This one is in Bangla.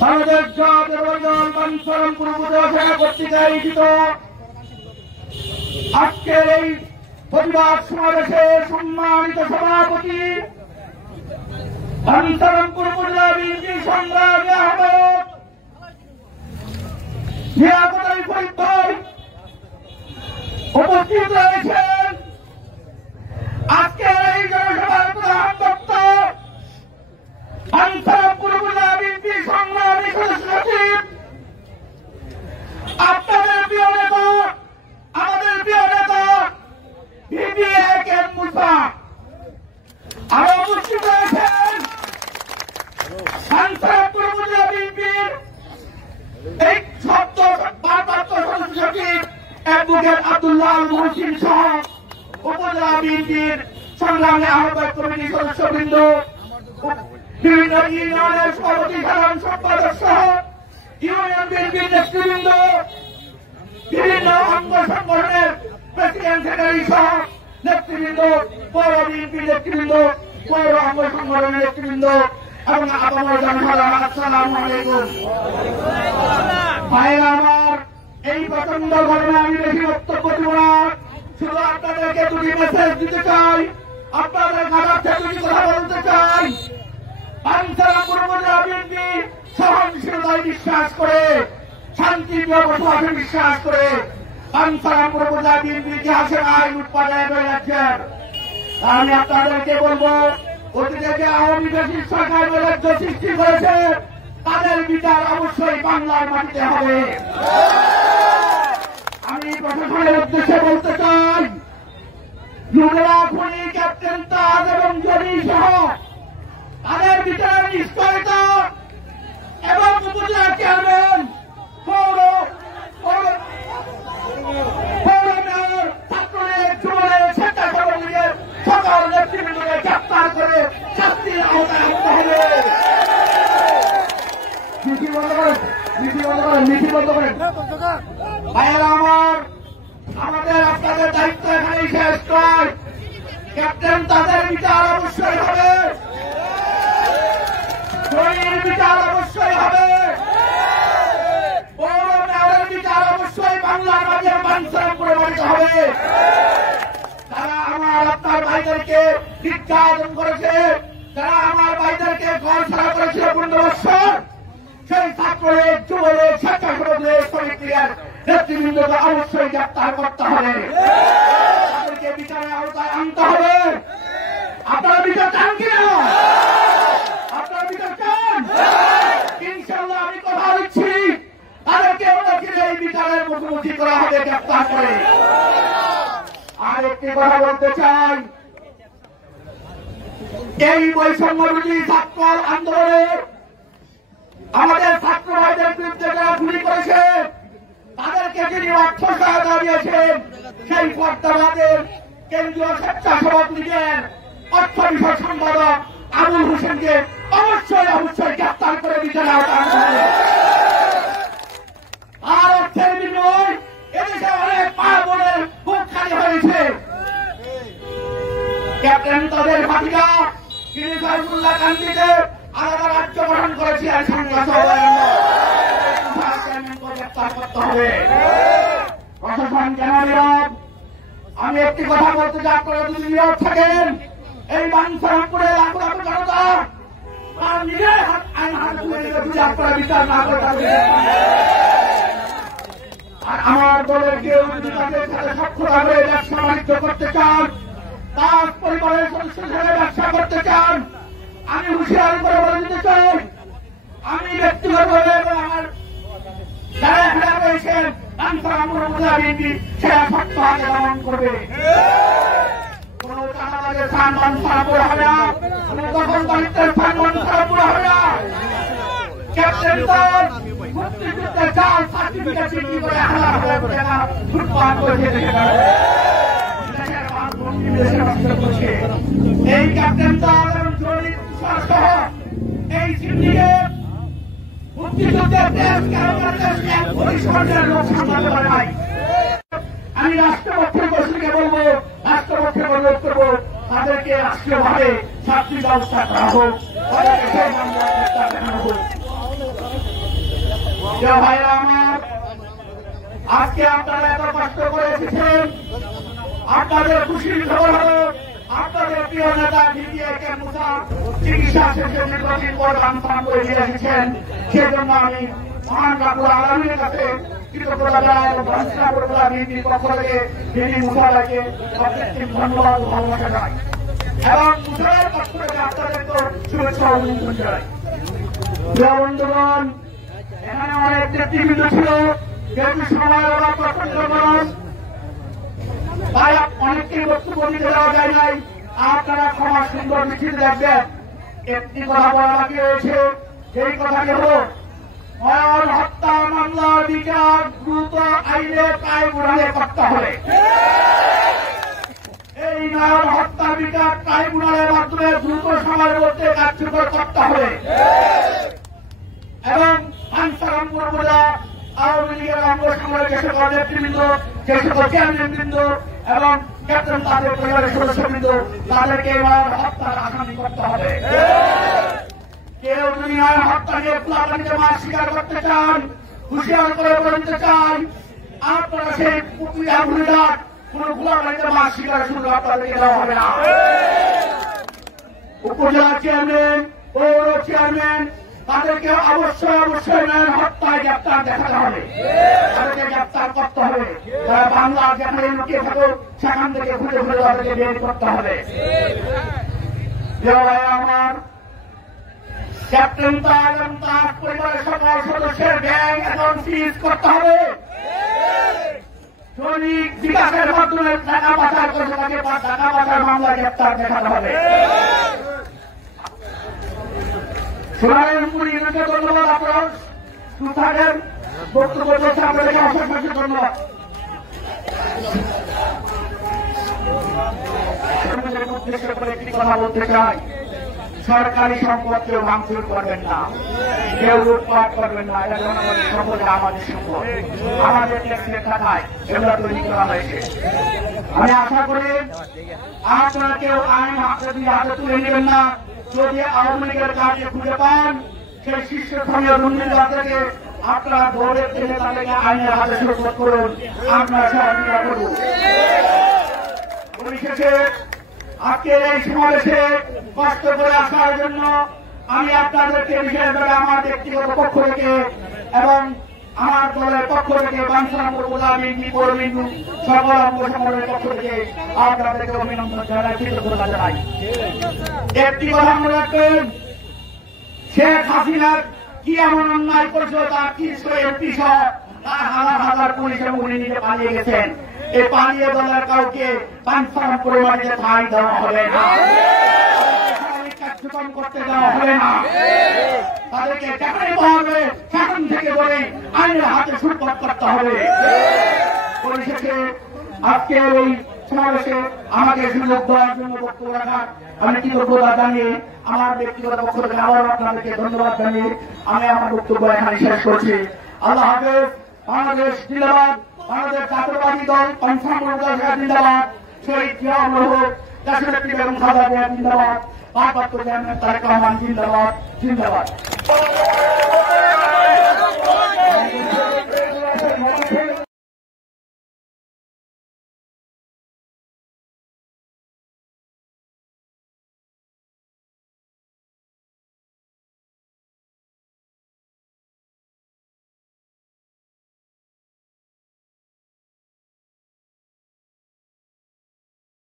বাংলাদেশ জাতীয়তাবাদী দল বাঞ্ছারামপুর উপজেলা কর্তৃক আয়োজিত আজকের এই প্রতিবাদ সমাবেশে সম্মানিত সভাপতি বাঞ্ছারামপুর উপজেলা বিএনপি সংগ্রামী আহ্বায়ক লিয়াকত আলী ফরিদ ভাই উপস্থিত রয়েছেন। আজকের এই জনসভার প্রধান বক্তা বাঞ্ছারামপুর উপজেলা বিএনপি সংগ্রামী সদস্য সচিব আপনাদের প্রিয় নেতা, আমাদের প্রিয় নেতা ভিপি এ.কে.এম. মুসা আরো উপস্থিত রয়েছেন বাঞ্ছারামপুর উপজেলা বিএনপির এই ভারপ্রাপ্ত সদস্য সচিব অ্যাডভোকেট আব্দুল্লাহ আল মহসিন সহ উপজেলা বিএনপির সংগ্রামী আহ্বায়ক কমিটির সদস্যবৃন্দ, বিভিন্ন ইউনিয়নের সভাপতি, সাধারণ সম্পাদক সহ ইউনিয়ন বিএনপির নেতৃবৃন্দ, বিভিন্ন অঙ্গ সংগঠনের প্রেসিডেন্ট সেক্রেটারি সহ নেতৃবৃন্দ, পৌর বিএনপির নেতৃবৃন্দ, পৌর অঙ্গ সংগঠনের নেতৃবৃন্দ এবং আপামর জনসাধারণ, আসসালামু আলাইকুম। ভাইরা আমার, এই প্রচন্ড গরমে আমি বেশি বক্তব্য দিব না, শুধু আপনাদেরকে দুটি মেসেজ দিতে চাই, আপনাদের কাছে দুটি কথা বলতে চাই। বাঞ্ছারামপুর উপজেলা বিএনপি সহনশীলতায় বিশ্বাস করে, শান্তিপ্রিয় বসবাসে বিশ্বাস করে। বাঞ্ছারামপুর উপজেলা বিএনপি ইতিহাসে আইন উৎপাদনে হয়ে যাচ্ছেন। আমি আপনাদেরকে বলবো, অতীতে যে আওয়ামী ফ্যাসিস্ট সরকার নৈরাজ্য সৃষ্টি করেছে তাদের বিচার অবশ্যই বাংলার মাটিতে হবে। আমি প্রশাসনের উদ্দেশ্যে বলতে চাই, যুবরা খুনি, ক্যাপ্টেন তাজ এবং জনি সহ তাদের বিচারের নিশ্চয়তা এবং উপজেলা চেয়ারম্যান, পৌর মেয়র, ছাত্রলীগ, যুবলীগ, স্বেচ্ছাসেবক লীগের সকল নেতৃবৃন্দকে গ্রেপ্তার করে শাস্তির আওতায় আনতে হবে। মিছিল বন্ধ করেন, মিছিল বন্ধ করেন। ভাইয়েরা আমার, আমাদের আপনাদের দায়িত্ব এখানেই শেষ নয়। ক্যাপ্টেন তাদের বিচার অবশ্যই হবে, জনির বিচার অবশ্যই হবে, পৌর মেয়রের বিচার অবশ্যই বাংলার মাঝে বাঞ্ছারামপুরে মানিতে হবে। তারা আমার আপনার ভাইদেরকে নির্যাতন করেছে, যারা আমার ভাইদেরকে ঘর ছাড়া করেছিল 15 বছর, সেই ছাত্রলীগ, যুবলীগ, স্বেচ্ছাসেবক লীগ, শ্রমিক লীগের নেতৃবৃন্দকে অবশ্যই গ্রেপ্তার করতে হবে, তাদেরকে বিচারের আওতায় আনতে হবে। আপনারা বিচার চান কিনা? আপনারা বিচার চান? ইনশাআল্লাহ আমি কথা দিচ্ছি, তাদেরকে এই বিচারের মুখোমুখি করা হবে গ্রেপ্তার করে। আর একটি কথা বলতে চাই, এই বৈষম্য বিরোধী ছাত্র আন্দোলনে আমাদের ছাত্র ভাইদের বিরুদ্ধে যারা গুলি করেছে তাদেরকে যিনি অর্থ সহায়তা দিয়েছেন, সেই ফরদাবাদের কেন্দ্রীয় স্বেচ্ছাসেবক লীগের অর্থ বিষয় সম্পাদক আবুল হোসেনকে অবশ্যই গ্রেপ্তার করে বিচারে আওতায় আনতে হবে। আর অর্থের বিনিময় এদেশে অনেক মা বোনের বুক খালি হয়েছে। ক্যাপ্টেন তাদের ভাতিজা তিনি সাইফুল্লাহ কান্দিকে আলাদা রাজ্য গঠন করেছিলেন, গ্রেপ্তার করতে হবে। প্রশাসন কেন নীরব? আমি একটি কথা বলতে চাই, আপনারা যদি নীরব থাকেন, এই বাঞ্ছারামপুরে লাখ লাখ জনতা তার নিজের আইন হাত তুলে নিয়ে যদি আপনারা বিচার না করে থাকেন, আর আমার দলের কেউ যদি তাদের সাথে সক্ষতা হয়ে ব্যবসা বাণিজ্য করতে চান, তার পরিবারের সদস্যের সাথে ব্যবসা করতে চান, আমি হুঁশিয়ারি করে বলে দিতে চাই, আমি ব্যক্তিগতভাবে এবং আমার যারা এখানে রয়েছেন বাঞ্ছারামপুর উপজেলা বিএনপি সেরা শক্ত হাতে দমন করবে। কোন চাঁদাবাজের স্থান বাঞ্ছারামপুর হবে না, কোন দখলদারিত্বের স্থান বাঞ্ছারামপুর হবে না। ক্যাপ্টেন তার মুক্তিযুদ্ধের জাল সার্টিফিকেট বিক্রি করে হাজার হাজার টাকা লুটপাট করেছে। এই ক্যাপ্টেন তার এবং জনি সহ এই সিন্ডিকেট মুক্তিযুদ্ধের দেশ পরিসরের লোক সামলাতে পারে নাই। আমি রাষ্ট্রপক্ষের গোষ্ঠীকে বলবো, রাষ্ট্রপক্ষের অনুরোধ করবো, তাদেরকে রাষ্ট্রীয়ভাবে শাস্তির ব্যবস্থা করা হোক, দেখানো হোক। যে ভাইরা আমার, আজকে আপনারা এত কষ্ট করে এসেছেন, আপনাদের খুশির খবর হল আপনাদের প্রিয় নেতা DDA মুসা চিকিৎসা শেষে দীর্ঘদিন পর আন্দোলন করে নিয়ে এসেছেন। সেজন্য আমি মহান রাব্বুল আলামিনের কাছে কৃতজ্ঞতা জানাই এবং বাংলাদেশ বিএনপির পক্ষ থেকে DD মুসাকে অত্যধিক ধন্যবাদ ও ভালোবাসা জানাই এবং মুসার পক্ষ থেকে আপনাদের তো শুভেচ্ছা অভিনন্দন জানাই। প্রিয় বন্ধুগণ, এখানে অনেক নেতৃবৃন্দ ছিল, যেহেতু সময় ওরা প্রচন্ড গরম, তাই অনেককে বক্তব্য দিতে দেওয়া যায় নাই। আপনারা ক্ষমা সুন্দর মিছিল দেখবেন। একটি কথা বলা বাকি রয়েছে, সেই কথাটি হল নয়ন হত্যা মামলার বিচার দ্রুত আইনে ট্রাইব্যুনালে করতে হবে। এই নয়ন হত্যা বিচার ট্রাইব্যুনালের মাধ্যমে দ্রুত সময়ের মধ্যে কার্যকর করতে হবে এবং আনসারামপুর জেলা আওয়ামী লীগের অঙ্গ সংগঠনের যে সকল নেতৃবৃন্দ, যে সকল চেয়ারম্যানবৃন্দ এবং ক্যাপ্টেন তাদের পরিবারের সদস্যবৃন্দ, তাদেরকে হত্যার আসামি করতে হবে। কেউ যদি হত্যাকে প্লাবনীতে মাছ স্বীকার করতে চান, হুঁশিয়ার করে বলতে চান, আপনারা সেই কোন প্লাবনীতে মাছ স্বীকার শুরু আপনাদেরকে দেওয়া হবে না। উপজেলা চেয়ারম্যান, পৌর চেয়ারম্যান, তাদেরকে অবশ্যই নয়ন হত্যায় গ্রেপ্তার দেখাতে হবে, তাদেরকে গ্রেপ্তার করতে হবে। তারা বাংলার যেখানে লুকিয়ে থাকুক সেখান থেকে ঘুরে ঘুরে তাদেরকে বের করতে হবে। আমার ক্যাপ্টেন তার এবং তার পরিবারের সকল সদস্যের ব্যাংক অ্যাকাউন্ট ফ্রিজ করতে হবে। সৈনিক বিকাশের মাধ্যমে টাকা পাচার করতে তাকে টাকা পাচার মামলা গ্রেপ্তার দেখাতে হবে। সোনারপুর ইউনিটে ধন্যবাদ। আপনারা থাকেন, বক্তব্য দিয়েছে আপনাদেরকে অশেষ ধন্যবাদ। উদ্দেশ্য করে একটি কথা বলতে চাই, সরকারি সম্পদ কেউ ভাঙচুর করবেন না, কেউ লুটপাট করবেন না। এটা জনগণের সম্পদ, আমাদের সম্পদ, আমাদের ট্যাক্সের টাকায় এগুলো তৈরি করা হয়েছে। আমি আশা করি আপনারা কেউ আইন হাতে তুলে নেবেন না। যদি আওয়ামী লীগের কাজে খুঁজে পান, সেই শীর্ষস্থানীয় দুর্নীতিবাদকে আপনারা ধরে টেনে তাদেরকে আইনের হাতে সুরক্ষা করুন, আপনারা সহযোগিতা করুন। পরিশেষে আজকের এই সমাবেশে কষ্ট করে আসার জন্য আমি আপনাদেরকে বিশেষভাবে আমার ব্যক্তিগত পক্ষ থেকে এবং আমার দলের পক্ষ থেকে বাংলাদেশ সকল অঙ্গ সংগঠনের পক্ষ থেকে আপনাদেরকে অভিনন্দন জানাই, কৃতজ্ঞতা জানাই। একটি কথা মনে রাখবেন, শেখ হাসিনা কি এমন অন্যায় করেছিল, তার ৩০ এমপি সহ তার হাজার হাজার পুলিশ এবং উনি নিজে পালিয়ে গেছেন। এই পালিয়ে দলের কাউকে পাঁচফান পরিমাণে ঠাঁই দেওয়া হবে না, কার্যক্রম করতে দেওয়া হবে না। তাদেরকে যেখানে পাওয়া হবে সেখান থেকে বলে আইনের হাতে সুরক্ষা করতে হবে। পরিশেষে আজকের এই সমাবেশে আমাকে সুযোগ দেওয়ার জন্য বক্তব্য রাখার আমি কৃতজ্ঞতা জানিয়ে আমার ব্যক্তিগত পক্ষ থেকে আবার আপনাদেরকে ধন্যবাদ জানিয়ে আমি আমার বক্তব্য এখানে শেষ করছি। আল্লাহ হাফেজ। বাংলাদেশ জিন্দাবাদ, বাংলাদেশ জাতীয়তাবাদী দল জিন্দাবাদ, শহীদ জিয়াউর রহমান, দেশনেত্রী বেগম খালেদা জিয়া জিন্দাবাদ, ভারপ্রাপ্ত চেয়ারম্যান তারেক রহমান জিন্দাবাদ।